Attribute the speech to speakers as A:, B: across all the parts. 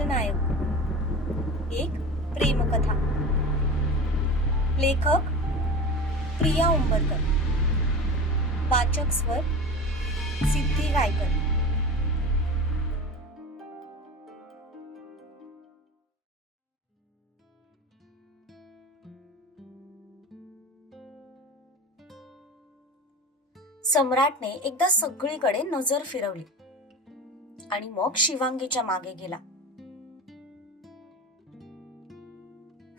A: खलनायक एक प्रेमकथा. लेखक प्रिया उंबरकर. वाचक स्वर सिद्धी गायकर. सम्राटने एकदा सगळीकडे नजर फिरवली. आणि मग शिवांगीच्या मागे गेला.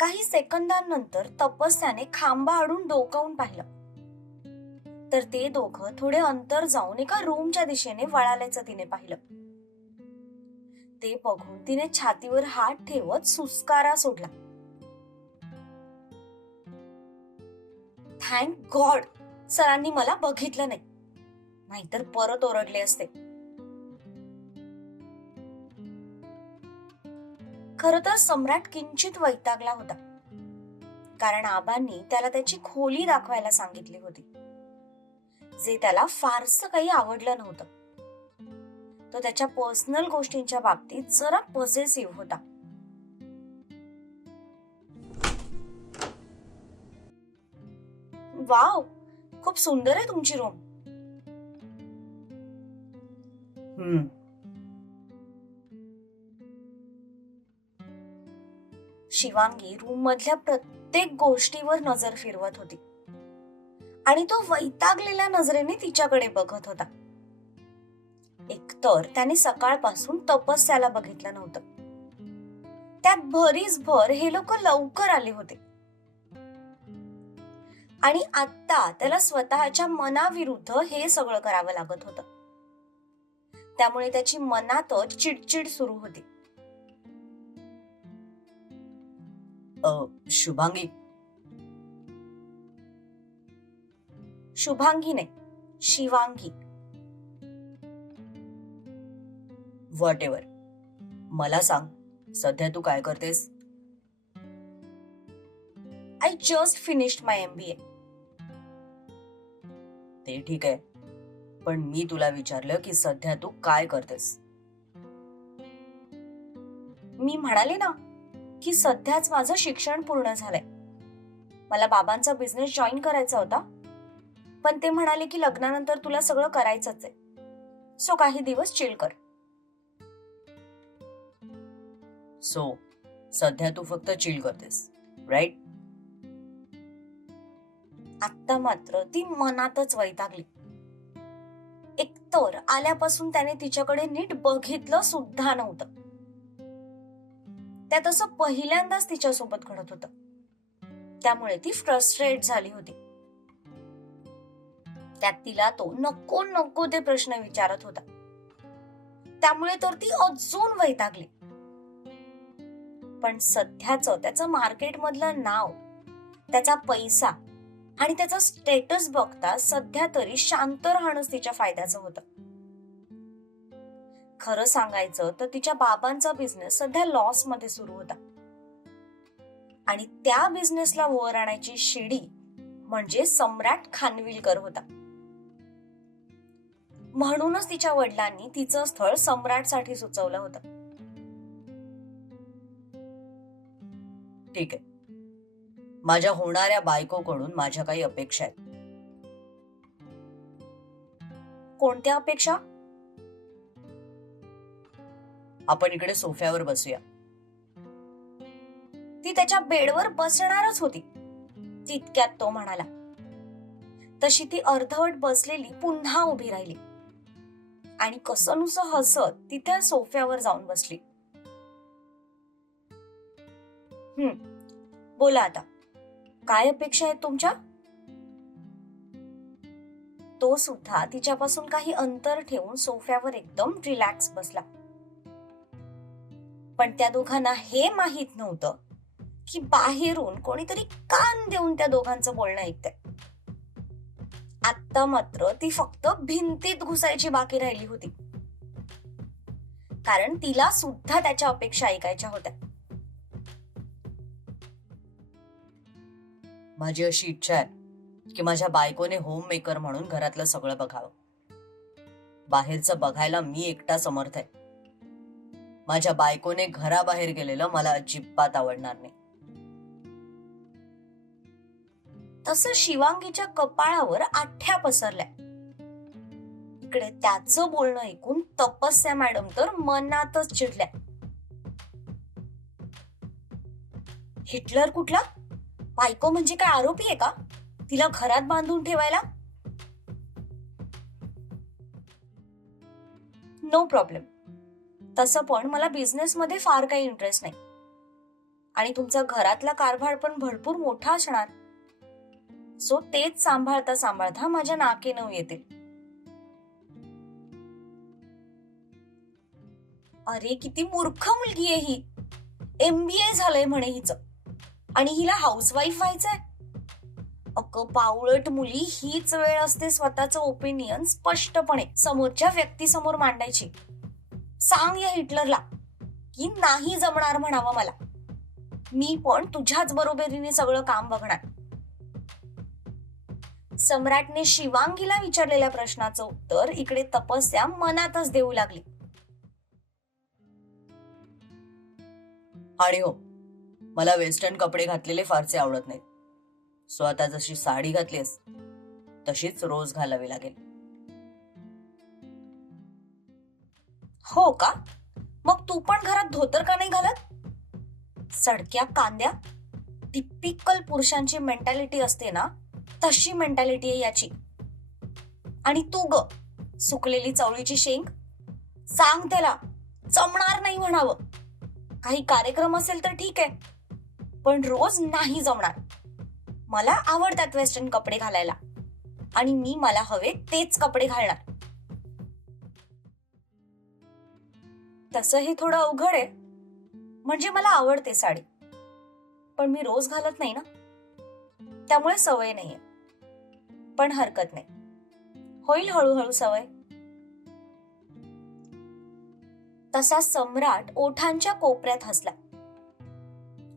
A: काही सेकंदांनंतर तपस्याने खांबा आडून डोकावून पाहिलं. तर ते दोघं थोडे अंतर जाऊन एका रूमच्या दिशेने वळाल्याचं तिने पाहिलं. ते बघून तिने छातीवर हात ठेवत सुस्कारा सोडला. Thank God! सरांनी मला बघितलं नाही. नाहीतर परत ओरडले असते. खर तर सम्राट किंचित वैतागला होता. कारण आबांनी त्याला त्याची खोली दाखवायला सांगितली होती. जे त्याला फारसं काही आवडलं नव्हतं. तो त्याच्या पर्सनल गोष्टींच्या बाबतीत जरा पॉझिटिव्ह होता. वाव! खूप सुंदर आहे तुमची रूम
B: हम्म.
A: शिवांगी रूम मधल्या प्रत्येक गोष्टीवर नजर फिरवत होती. आणि तो वैतागलेल्या नजरेने तिच्याकडे बघत होता. एकतर त्याने सकाळपासून तपस्याला बघितलं नव्हतं. त्यात भरीस भर हे लोक लवकर आले होते. आणि आता त्याला स्वतःच्या मनाविरुद्ध हे सगळं करावं लागत होतं. त्यामुळे त्याची मनातच चिडचिड सुरू होती.
B: शुभांगी.
A: शुभांगी नाही शिवांगी.
B: वॉट एव्हर मला सांग सध्या तू काय करतेस?
A: I just finished my M B A
B: ते ठीक आहे पण मी तुला विचारलं की सध्या तू काय करतेस?
A: मी म्हणाले ना की सध्याच माझं शिक्षण पूर्ण झालंय. मला बाबांचा बिझनेस जॉईन करायचा होता. पण ते म्हणाले की लग्नानंतर तुला सगळं करायचंच आहे. सो काही दिवस चिल कर.
B: सो सध्या तू फक्त चिल करतेस राईट
A: आत्ता मात्र ती मनातच वैतागली. एकतर आल्यापासून त्याने तिच्याकडे नीट बघितलं सुद्धा नव्हतं. त्यात असं पहिल्यांदाच तिच्यासोबत घडत होतं. त्यामुळे ती फ्रस्ट्रेट झाली होती. त्यात तिला तो नको नको ते प्रश्न विचारत होता. त्यामुळे तर ती अजून वैतागली. पण सध्याच त्याचं मार्केटमधलं नाव त्याचा पैसा आणि त्याचा स्टेटस बघता सध्या तरी शांत राहणंच तिच्या फायद्याचं होतं. खरं सांगायचं तर तिच्या बाबांचा बिझनेस सध्या लॉसमध्ये सुरू होता. आणि त्या बिझनेसला वर आणायची शिडी म्हणजे सम्राट खानविलकर होता. म्हणूनच तिच्या वडिलांनी तिचं स्थळ सम्राटसाठी सुचवलं होतं.
B: ठीक आहे. माझ्या होणाऱ्या बायकोकडून माझ्या काही अपेक्षा आहेत.
A: कोणत्या अपेक्षा?
B: आपण इकडे सोफ्यावर बसूया.
A: ती त्याच्या बेडवर बसणारच होती. तितक्यात तो म्हणाला तशी ती अर्धवट बसलेली पुन्हा उभी राहिली. आणि कसनुस हसत ती त्या सोफ्यावर जाऊन बसली. हम्म बोला आता. काय अपेक्षा आहेत तुमच्या? तो सुद्धा तिच्यापासून काही अंतर ठेवून सोफ्यावर एकदम रिलॅक्स बसला. पण त्या दोघांना हे माहीत नव्हतं की बाहेरून कोणीतरी कान देऊन त्या दोघांचं बोलणं ऐकतंय. आत्ता मात्र ती फक्त भिंतीत घुसायची बाकी राहिली होती. कारण तिला सुद्धा त्याच्या अपेक्षा ऐकायच्या होत्या.
B: माझी अशी इच्छा आहे की माझ्या बायकोने होम मेकर म्हणून घरातलं सगळं बघावं. बाहेरचं बघायला मी एकटा समर्थ आहे. माझ्या बायकोने घराबाहेर गेलेलं मला अजिबात आवडणार नाही.
A: तसं शिवांगीच्या कपाळावर आठ्या पसरल्या. इकडे त्याचं बोलणं ऐकून तपस्या मॅडम तर मनातच चिडल्या. हिटलर कुठला? बायको म्हणजे काय आरोपी आहे का? तिला घरात बांधून ठेवायला? नो प्रॉब्लेम तसं पण मला बिझनेसमध्ये फार काही इंटरेस्ट नाही. आणि तुमचा घरातला कारभार पण भरपूर मोठा असणार. सो तेच सांभाळता सांभाळता माझ्या नाके नऊ येतील अरे किती मूर्ख मुलगी आहे ही. एमबीए झालंय म्हणे हिच. आणि हिला हाऊसवाईफ व्हायचंय. अक पावळट मुली हीच वेळ असते स्वतःचं ओपिनियन स्पष्टपणे समोरच्या व्यक्तीसमोर मांडायची. सांग या हिटलरला की नाही जमणार म्हणावं मला. मी पण तुझ्याच बरोबरीने सगळं काम बघणार. सम्राटने शिवांगीला विचारलेल्या प्रश्नाचं उत्तर इकडे तपस्या मनातच देऊ लागली.
B: आणि हो मला वेस्टर्न कपडे घातलेले फारसे आवडत नाहीत. सो आता जशी साडी घातलीस तशीच रोज घालावी लागेल.
A: हो का? मग तू पण घरात धोतर का नाही घालत? सडक्या कांद्या? टिपिकल पुरुषांची मेंटॅलिटी असते ना तशी मेंटॅलिटी आहे याची. आणि तू ग सुकलेली चवळीची शेंग? सांग त्याला जमणार नाही म्हणावं. काही कार्यक्रम असेल तर ठीक आहे पण रोज नाही जमणार. मला आवडतात वेस्टर्न कपडे घालायला. आणि मी मला हवे तेच कपडे घालणार. तसंही थोडं अवघड आहे. म्हणजे मला आवडते साडी. पण मी रोज घालत नाही ना? त्यामुळे सवय नाहीये. पण हरकत नाही. होईल हळूहळू सवय. तसा सम्राट ओठांच्या कोपऱ्यात हसला.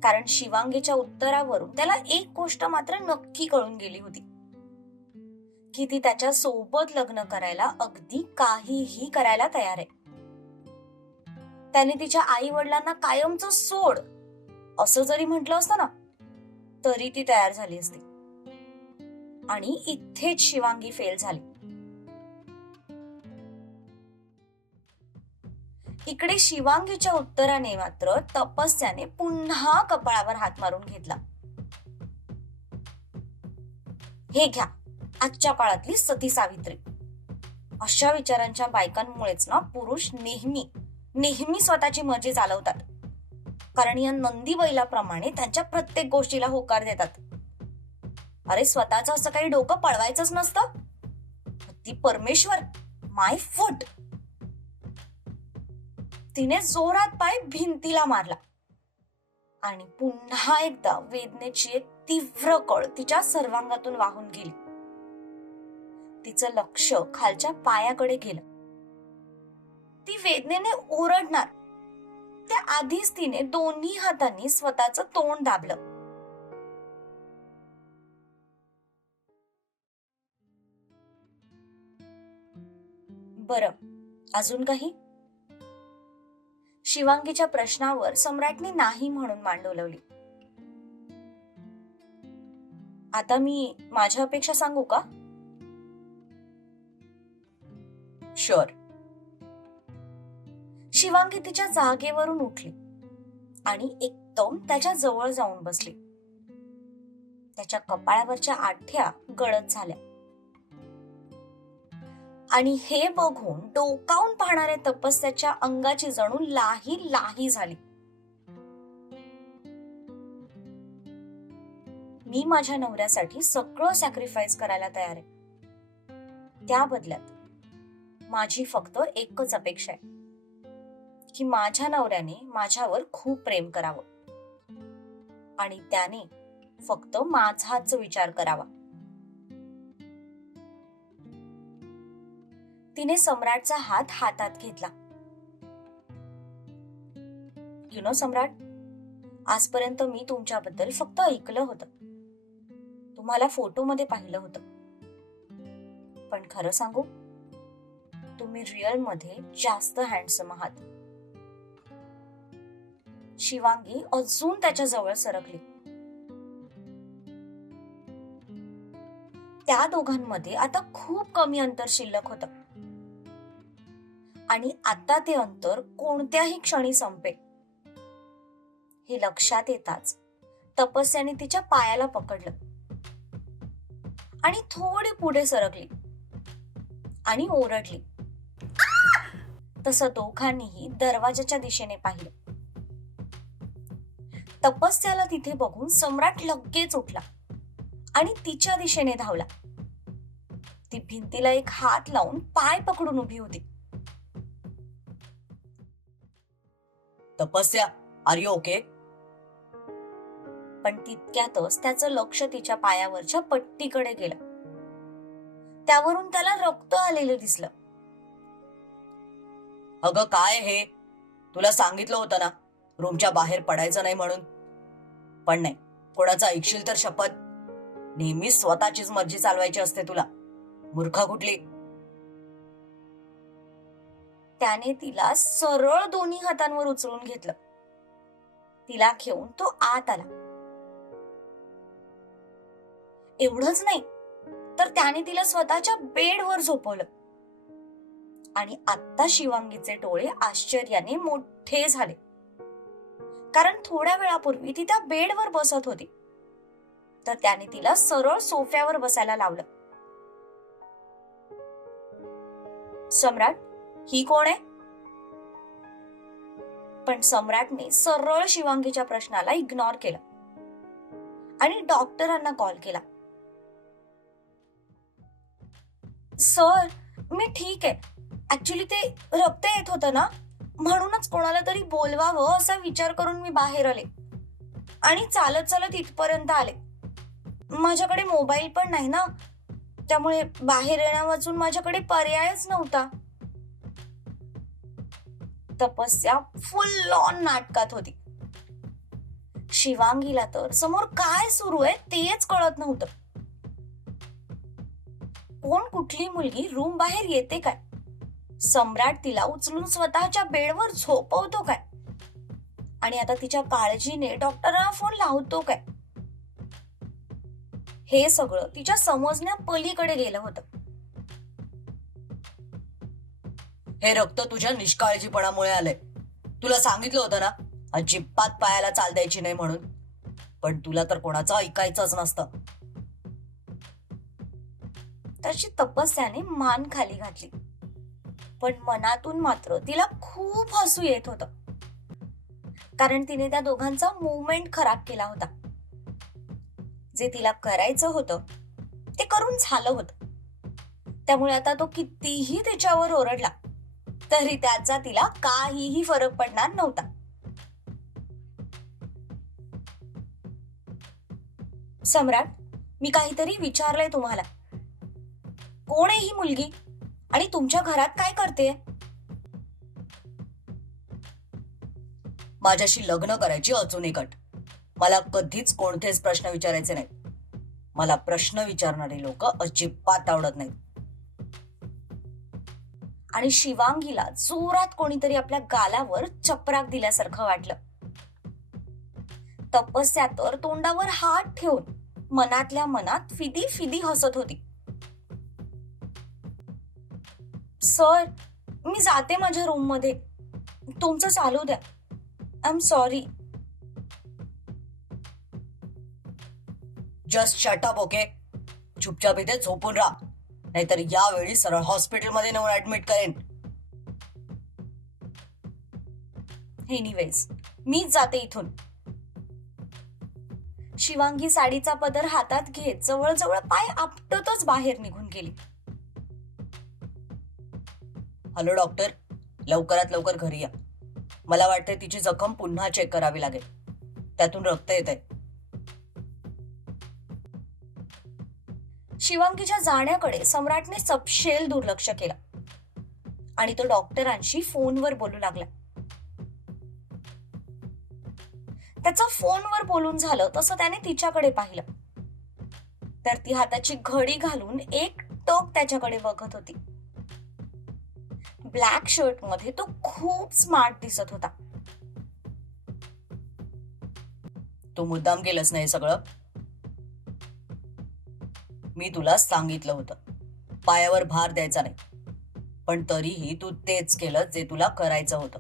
A: कारण शिवांगीच्या उत्तरावरून त्याला एक गोष्ट मात्र नक्की कळून गेली होती. की ती त्याच्या सोबत लग्न करायला अगदी काहीही करायला तयार आहे. त्याने तिच्या आई वडिलांना कायमचं सोड असं जरी म्हटलं असतं ना तरी ती तयार झाली असती. आणि इथेच शिवांगी फेल झाली. इकडे शिवांगीच्या उत्तराने मात्र तपस्याने पुन्हा कपाळावर हात मारून घेतला. हे घ्या आजच्या काळातली सती सावित्री. अशा विचारांच्या बायकांमुळेच ना पुरुष नेहमी नेहमी स्वतःची मर्जी चालवतात. कारण या नंदी बैलाप्रमाणे त्यांच्या प्रत्येक गोष्टीला होकार देतात. अरे स्वतःच असं काही डोकं पळवायचंच नसतं. ती परमेश्वर माय फूट. तिने जोरात पाय भिंतीला मारला. आणि पुन्हा एकदा वेदनेची एक तीव्र कळ तिच्या सर्वांगातून वाहून गेली. तिचं लक्ष खालच्या पायाकडे गेलं. ती वेदनेने ओरडणार. त्या आधीच तिने दोन्ही हातांनी स्वतःचं तोंड दाबलं. बर अजून काही? शिवांगीच्या प्रश्नावर सम्राटने नाही म्हणून मांडवलवली आता मी माझ्या अपेक्षा सांगू का?
B: शुअर
A: शिवांगी तिच्या जागेवरून उठली आणि एकदम त्याच्याजवळ जाऊन बसली. त्याच्या कपाळावरच्या आठ्या गळत झाल्या. आणि हे बघून डोकावून पाहणाऱ्या तपस्याच्या अंगाची जणू लाही लाही झाली. मी माझ्या नवऱ्यासाठी सगळं सॅक्रिफाईस करायला तयार आहे. त्या बदल्यात माझी फक्त एकच अपेक्षा आहे. की माझ्या नवऱ्याने माझ्यावर खूप प्रेम करावं. आणि त्याने फक्त माझाच विचार करावा. तिने सम्राटचा हात हातात घेतला. यु नो सम्राट आजपर्यंत मी तुमच्याबद्दल फक्त ऐकलं होतं. तुम्हाला फोटोमध्ये पाहिलं होतं. पण खरं सांगू तुम्ही रिअलमध्ये जास्त हँडसम आहात. शिवांगी अजून त्याच्याजवळ सरकली. त्या दोघांमध्ये आता खूप कमी अंतर शिल्लक होत. आणि आता ते अंतर कोणत्याही क्षणी संपेल. हे लक्षात येताच तपस्याने तिच्या पायाला पकडलं. आणि थोडी पुढे सरकली. आणि ओरडली. तसं दोघांनीही दरवाजाच्या दिशेने पाहिलं. तपस्याला तिथे बघून सम्राट लगेच उठला आणि तिच्या दिशेने धावला. ती भिंतीला एक हात लावून पाय पकडून उभी होती.
B: तपस्या आर यू ओके
A: पण तितक्यातच त्याचं लक्ष तिच्या पायावरच्या पट्टीकडे गेलं. त्यावरून त्याला रक्त आलेलं दिसलं.
B: अगं काय हे? तुला सांगितलं होतं ना रूमच्या बाहेर पडायचं नाही म्हणून. पण नाही. कोणाचं ऐकशील तर शपथ. नेहमी स्वतःचीच मर्जी चालवायची असते तुला. मूर्खा कुठली?
A: त्याने तिला सरळ दोन्ही हातांवर उचलून घेतलं. तिला घेऊन तो आत आला. एवढंच नाही तर त्याने तिला स्वतःच्या बेडवर झोपवलं. आणि आत्ता शिवांगीचे डोळे आश्चर्याने मोठे झाले. कारण थोड्या वेळापूर्वी ती त्या बेडवर बसत होती. तर त्याने तिला सरळ सोफ्यावर बसायला लावलं. सम्राट ही कोण आहे? पण सम्राटने सरळ शिवांगीच्या प्रश्नाला इग्नोर केलं. आणि डॉक्टरांना कॉल केला. सर मी ठीक आहे. ऍक्च्युली ते रक्त येत होतं ना? म्हणूनच कोणाला तरी बोलवावं असा विचार करून मी बाहेर आले. आणि चालत चालत इथपर्यंत आले. माझ्याकडे मोबाईल पण नाही ना. त्यामुळे बाहेर येण्यावाचून माझ्याकडे पर्यायच नव्हता. तपस्या फुल ऑन नाटकात होती. शिवांगीला तर समोर काय सुरू आहे तेच कळत नव्हतं. कोण कुठली मुलगी रूम बाहेर येते काय? सम्राट तिला उचलून स्वतःच्या बेडवर झोपवतो काय? आणि आता तिच्या काळजीने डॉक्टरांना फोन लावतो काय? हे सगळं तिच्या समजण्या पलीकडे गेलं होतं.
B: हे रक्त तुझ्या निष्काळजीपणामुळे आलंय. तुला सांगितलं होतं ना अजिबात पायाला चाल द्यायची नाही म्हणून. पण तुला तर कोणाचं ऐकायचंच नसतं.
A: त्याची तपस्याने मान खाली घातली. पण मनातून मात्र तिला खूप हसू येत होतं. कारण तिने त्या दोघांचा मुवमेंट खराब केला होता. जे तिला करायचं होतं ते करून झालं होतं. त्यामुळे आता तो कितीही तिच्यावर ओरडला तरी त्याचा तिला काहीही फरक पडणार नव्हता. सम्राट मी काहीतरी विचारलंय तुम्हाला. कोण आहे ही मुलगी? आणि तुमच्या घरात काय करते?
B: माझ्याशी लग्न करायची अजून एक अट. मला कधीच कोणतेच प्रश्न विचारायचे नाही मला प्रश्न विचारणारे लोक अजिबात आवडत नाहीत.
A: आणि शिवांगीला जोरात कोणीतरी आपल्या गालावर चपराक दिल्यासारखं वाटलं. तपस्या तर तोंडावर हात ठेवून मनातल्या मनात फिदी फिदी हसत होती. सर मी जाते माझ्या रूममध्ये तुमचं चालू द्या. I am sorry
B: just shut up okay चुपचाप इथे झोपून राहा. नाहीतर यावेळी सरळ हॉस्पिटलमध्ये नेऊन ऍडमिट करेन.
A: एनिवेज मीच जाते इथून. शिवांगी साडीचा पदर हातात घेत जवळजवळ पाय आपटतच बाहेर निघून गेली.
B: हॅलो डॉक्टर लवकरात लवकर घरी या. मला वाटतंय तिची जखम पुन्हा चेक करावी लागेल. त्यातून रक्त येत आहे
A: शिवांगीच्या जाण्याकडे सम्राटने सपशेल दुर्लक्ष केला आणि तो डॉक्टरांशी फोनवर बोलू लागला. त्याचं फोनवर बोलून झालं तसं त्याने तिच्याकडे पाहिलं. तर ती हाताची घडी घालून एक टोक त्याच्याकडे बघत होती. ब्लॅक शर्टमध्ये तो खूप स्मार्ट दिसत होता.
B: तू मुद्दाम केलंस नाही सगळं? मी तुला सांगितलं होतं. पायावर भार द्यायचा नाही. पण तरीही तू तेच केलं जे तुला करायचं होतं.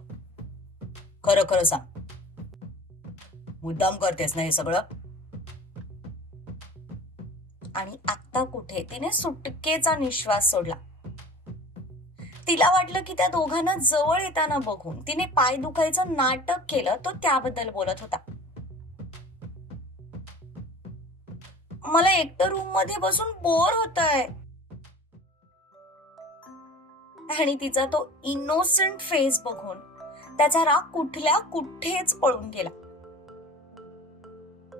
B: खरं खरं सांग. मुद्दाम करतेस ना हे सगळं?
A: आणि आत्ता कुठे तिने सुटकेचा निश्वास सोडला. तिला वाटलं की त्या दोघांना जवळ येताना बघून तिने पाय दुखायचं नाटक केलं तो त्याबद्दल बोलत होता. मला एकटं रूममध्ये बसून बोर होत आहे आणि तिचा तो इनोसंट फेस बघून त्याचा राग कुठल्या कुठेच पळून गेला.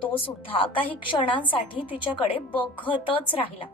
A: तो सुद्धा काही क्षणांसाठी तिच्याकडे बघतच राहिला.